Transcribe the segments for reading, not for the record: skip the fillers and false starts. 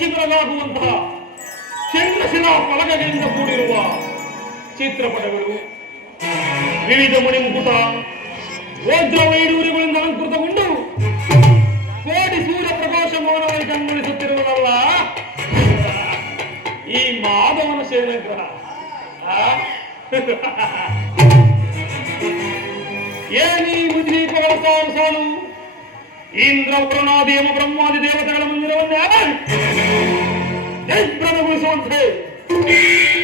ಬೆಚ್ಚಿ ಬೆರಗಾಗುವಂತಹ ಚಂದ್ರಶಿಲಾ ಫಲಕಗಳಿಂದ ಕೂಡಿರುವ ಚಿತ್ರಪಟಗಳು, ವಿವಿಧ ಮಣಿಮುಕುಟ ವಜ್ರ ವೈಡೂರ್ಯಗಳಿಂದ ಅಲಂಕೃತಗೊಂಡು ಕೋಟಿ ಸೂರ್ಯ ಪ್ರಕಾಶ ಮೌನವಾಗಿ ಕಂಗೊಳಿಸುತ್ತಿರುವುದಲ್ಲ ಈ ಮಾಧವನ ಶಯನಗ್ರಹ. ಏನೀ ಮುದ್ರೀಪಗಳ ಸಾಲು ಸಾಲು ಇಂದ್ರ ವರುಣಾದಿ ಯಮ ಬ್ರಹ್ಮಾದಿ ದೇವತೆಗಳ ಮಂದಿರವನ್ನೇ ಜೈಪ್ರದಗೊಳಿಸುವಂತೆ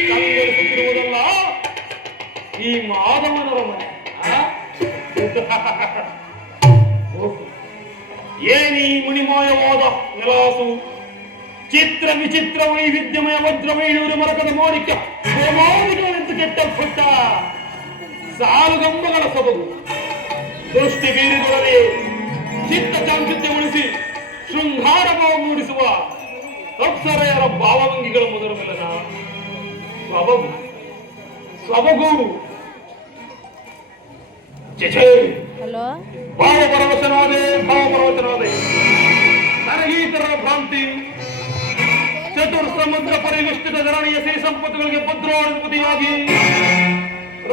ಕಂಗೊಳಿಸುತ್ತಿರುವುದಲ್ಲ ಈ ಮಾಧವನರ ಮನೆ. ಏನೀ ಮುನಿಮಾಯವಾದ ನೆಲಾಸು, ಚಿತ್ರ ವಿಚಿತ್ರ ವೈವಿಧ್ಯಮಯ ವಜ್ರ ವೈಡೂರ್ಯ ಮರಕದ ಮಾಣಿಕ್ಯ ಹೋಮಾದಿಗಳೆಂದು ಕೆಟ್ಟಲ್ಪಟ್ಟ ಸಾಲುಗಂಬಗಳ ಸೊಬಗು ದೃಷ್ಟಿ ಬೀರಿದೊಡನೆ ಚಿತ್ತ ಚಾಂಚಿತ್ಯಗೊಳಿಸಿ ಶೃಂಗಾರ ಭಾವ ಮೂಡಿಸುವ ಅಪ್ಸರೆಯರ ಭಾವಭಂಗಿಗಳ ಮೊದಲ ಮಿಲನ ಸೊಬಗು ಸೊಬಗು. ಭಾವಪರವಚನಾದೆ ಭಾವಪರವಚನಾದೆ ನನಗೀತರರ ಭ್ರಾಂತಿ ಚತುರ್ಸಮುದ್ರ ಪರಿವಿಷ್ಟಿತ ಧರಣಿಯ ಸಿರಿ ಸಂಪತ್ತುಗಳಿಗೆ ಭದ್ರಾಧಿಪತಿಯಾಗಿ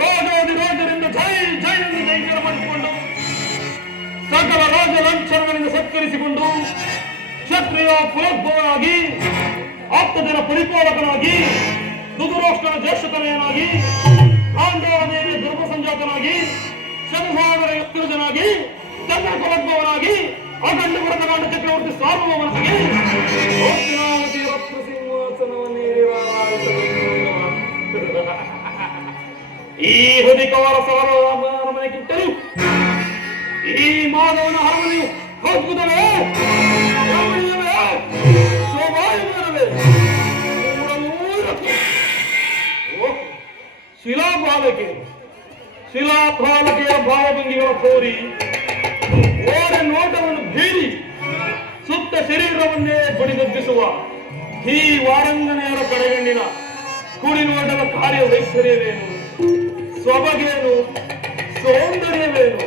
ರಾಜಾದಿರಾಜರಿಂದ ಜೈ ಜೈ ಎಂದು ಜೈಕರ ಮಾಡಿಸಿಕೊಂಡು ಸಕಲ ರಾಜ ಲಾಂಛನಗಳಿಂದ ಸತ್ಕರಿಸಿಕೊಂಡು ಕ್ಷತ್ರಿಯ ಕುಲೋದ್ಭವನಾಗಿ ಆಪ್ತಜನ ಪರಿಪಾಲಕನಾಗಿ ದುದುರಾಷ್ಟ್ರನ ಜ್ಯೇಷ್ಠತನೆಯನಾಗಿ ಗಾಂಧಾರದೇವಿಯ ಧರ್ಮ ಸಂಜಾತನಾಗಿ ಶತಭಾಗರ ಯೋಜನಾಗಿ ಚಂದ್ರ ಕುಲೋದ್ಭವನಾಗಿ ಅಖಂಡ ಭರತಕಾಂಡ ಚಕ್ರವರ್ತಿ ಸಾರ್ವಭೌಮನಾಗಿ ಹಸ್ತಿನಾವತಿ ರತ್ನ ಸಿಂಹಾಸನವನ್ನೇರಿರುವ ಈ ಹುದಿಕವರ ಸವರ ಅರಮನೆ ಕಿಟ್ಟರು ಈ ಮಾಧವನ ಅರಮನೆಯು ಅದ್ಭುತವೇ ಶೋಭಾಯಮಾನವೇ. ಶಿಲಾಪಾಲಕೆಯ ಭಾವಭಂಗಿಗಳ ತೋರಿ ಓರೆ ನೋಟವನ್ನು ಬೀರಿ ಸುತ್ತ ಶರೀರವನ್ನೇ ಬಡಿದೆಬ್ಬಿಸುವ ಈ ವಾರಂಗನೆಯರ ಕಡೆಗಣ್ಣಿನ ಕುಡಿ ನೋಟದ ಕಾರ್ಯ ವೈಖರ್ಯವೇನು, ಸೊಬಗೇನು, ಸೌಂದರ್ಯವೇನು.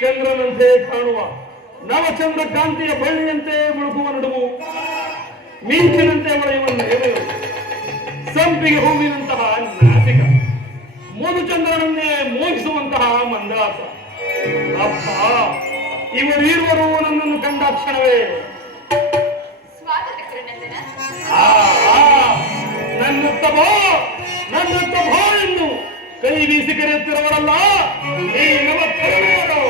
ಚಂದ್ರನಂತೆ ಕಾಣುವ ನವಚಂದ್ರ ಕಾಂತಿಯ ಬಳ್ಳಿಯಂತೆ ಮುಳುಗುವ ನಡುವು, ಮಿಂಚಿನಂತೆ ಹೊಳೆಯುವ ನೇರಳು, ಸಂಪಿಗೆ ಹೂವಿನಂತಹ ನಾಸಿಕ, ಮಧುಚಂದ್ರನನ್ನೇ ಮೋಹಿಸುವಂತಹ ಮಂದಾಸ. ಅಪ್ಪ, ಇವರಿರುವರು ನನ್ನನ್ನು ಕಂಡ ಕ್ಷಣವೇ ನನ್ನತ್ತ ಬಾ ಎಂದು ಕೈ ಬೀಸಿ ಕರೆಯುತ್ತಿರುವರಲ್ಲ ಈ ನವತರುಣಿಯರು.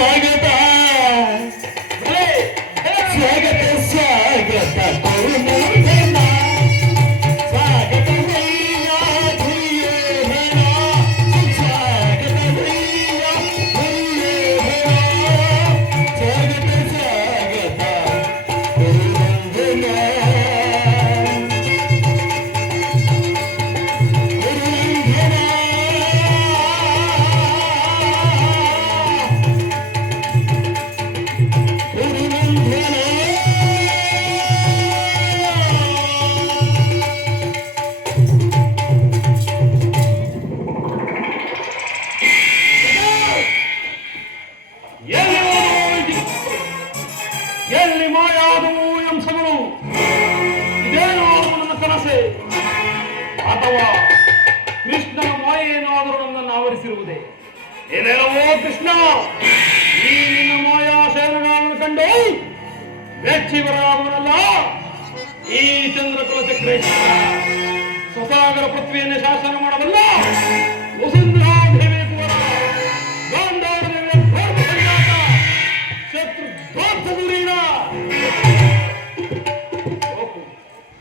ಸ್ವಾಗತ ಸ್ವಾಗತ ಸ್ವಾಗತ ಕರುಣಾಂಜನ ಸ್ವಾಗತ ವೈಯ ಧುರ್ಯೋಧನ ಸ್ವಾಗತ ವೈಯ ಧುರ್ಯೋಧನ ಸ್ವಾಗತ ಸ್ವಾಗತ ಕರುಣಾಂಜನ ಎಲ್ಲಿ ಮಾಯಾದವು ಅಂಶಗಳು ಇದೇನೋ ನನ್ನ ಕನಸೆ ಅಥವಾ ಕೃಷ್ಣನ ಮಾಯೇನಾದರೂ ನನ್ನನ್ನು ಆವರಿಸಿರುವುದೇ ಏನೇನವೋ ಕೃಷ್ಣ ಈ ನಿನ್ನ ಮಾಯಾ ಶಯನಗಳನ್ನು ಕಂಡು ಮೆಚ್ಚಿವರಾಗುವನಲ್ಲ ಈ ಚಂದ್ರಕುಲ ಚಕ್ರೇಶ್ವರ ಸ್ವಸಾಗರ ಪೃಥ್ವಿಯನ್ನು ಶಾಸನ ಮಾಡಬಲ್ಲ ವಸುಂಧರಾದೇವಿ ಕುವರ ಗಾಂಧಾರದೇವಿಯ ಧರ್ಮ ಸಂಜಾತ ಶತ್ರು ಧ್ವಂಸಧುರೀಣ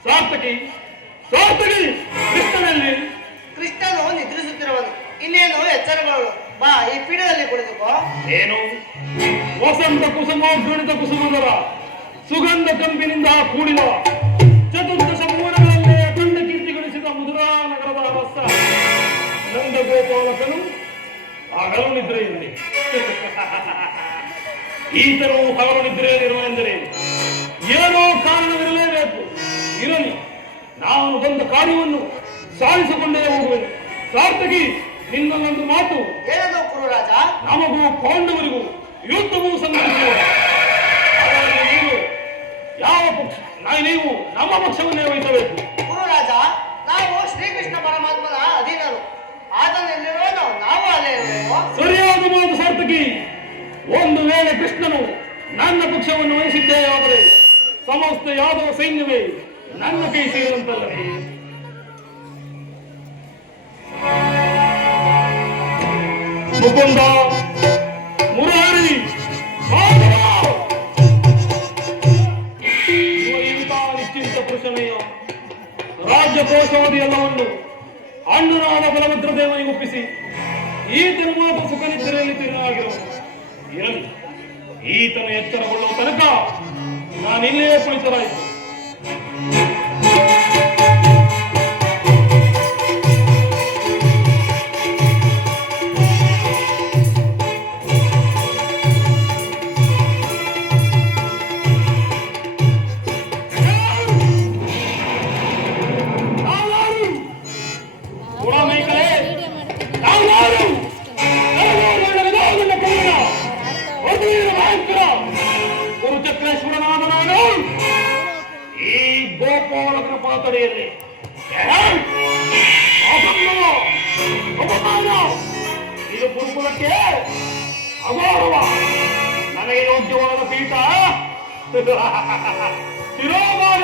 ಸಾರ್ಥಕಿ ಸಾರ್ಥಕಿ ಕೃಷ್ಣನಲ್ಲಿ ಕೃಷ್ಣನು ನಿದ್ರಿಸುತ್ತಿರುವನು ಇನ್ನೇನು ಎಚ್ಚರಗಳು ಬಾ ಈ ಪೀಠದಲ್ಲಿ ಕುಳಿತುಕೋ ಏನು ವಸಂತ ಕುಸುಮೋದ್ಗಣಿತ ಕುಸುಮದರ ಸುಗಂಧ ಕಂಪಿನಿಂದ ಕೂಡಿದ ಚತುರ್ದಶ ಭುವನಗಳಲ್ಲೇ ಅಖಂಡ ಕೀರ್ತಿ ಗಳಿಸಿದ ಮಧುರಾ ನಗರದ ರಸ ನಂದಗೋಪಾಲಕನು ಹಗಲು ನಿದ್ರೆಯಲ್ಲಿ ಈತನು ಹಗಲು ನಿದ್ರೆಯಲ್ಲಿರುವನೆಂದರೆ ಏನೋ ಕಾರಣವಿರಲೇಬೇಕು ಇರಲಿ ನಾನು ಬಂದ ಕಾರ್ಯವನ್ನು ಸಾಧಿಸಿಕೊಂಡೇ ಹೋಗುವೆನು ಸಾರ್ಥಕಿ ನಿನ್ನಲ್ಲೊಂದು ಮಾತು ಏನದು ಕುರುರಾಜ ನಮಗೂ ಪಾಂಡವರಿಗೂ ಯುದ್ಧವೂ ಸಂಘಟಿಸುವ ಅದರಲ್ಲಿ ನೀನು ಯಾವ ಪಕ್ಷ ನೀವು ನಮ್ಮ ಪಕ್ಷವನ್ನೇ ವಹಿಸಬೇಕು ಕುರುರಾಜ ನಾವು ಶ್ರೀಕೃಷ್ಣ ಪರಮಾತ್ಮನ ಅಧೀನರು ಆತನಲ್ಲಿರುವನು ನಾವು ಅಲ್ಲೇ ಇರಬೇಕು ಸರಿಯಾದ ಮಾತು ಸಾರ್ಥಕಿ ಒಂದು ವೇಳೆ ಕೃಷ್ಣನು ನನ್ನ ಪಕ್ಷವನ್ನು ವಹಿಸಿದ್ದೇ ಆದರೆ ಸಮಸ್ತ ಯಾದವ ಸೈನ್ಯವೇ ನನ್ನ ಕೈ ಸೇರಿದಂತಲ್ಲವೇ ಮುಕುಂದ ಮುರಾರಿ ಇಂಥ ನಿಶ್ಚಿಂತ ಪುರುಷನೆಯ ರಾಜ್ಯ ಕೋಶಾದಿ ಎಲ್ಲವನ್ನು ಅಣ್ಣನಾದ ಬಲಭದ್ರ ದೇವನಿಗೆ ಒಪ್ಪಿಸಿ ಈತನ ಮಾತ್ರ ಸುಖ ನಿದ್ರೆಯಲ್ಲಿ ತಿರುಗಾಗಿರುವ ಇರಲಿ ಈತನ ಎಚ್ಚರಗೊಳ್ಳುವ ತನಕ ನಾನಿಲ್ಲೇ ಕುಳಿತರಾಯಿತು ಕುರುಚಕ್ರೇಶ್ವರನಾದ ನಾನು ಈ ಗೋಪಾಲಕನ ಪಾತಡೆಯಲ್ಲಿ ಇದು ಗುರುಕುಲಕ್ಕೆ ಅಗೌರವ ನನಗೆ ಯೋಗ್ಯವಾದ ಪೀಠ ಶಿರೋಭಾಗ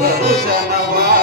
ದರ್ಶನವಾ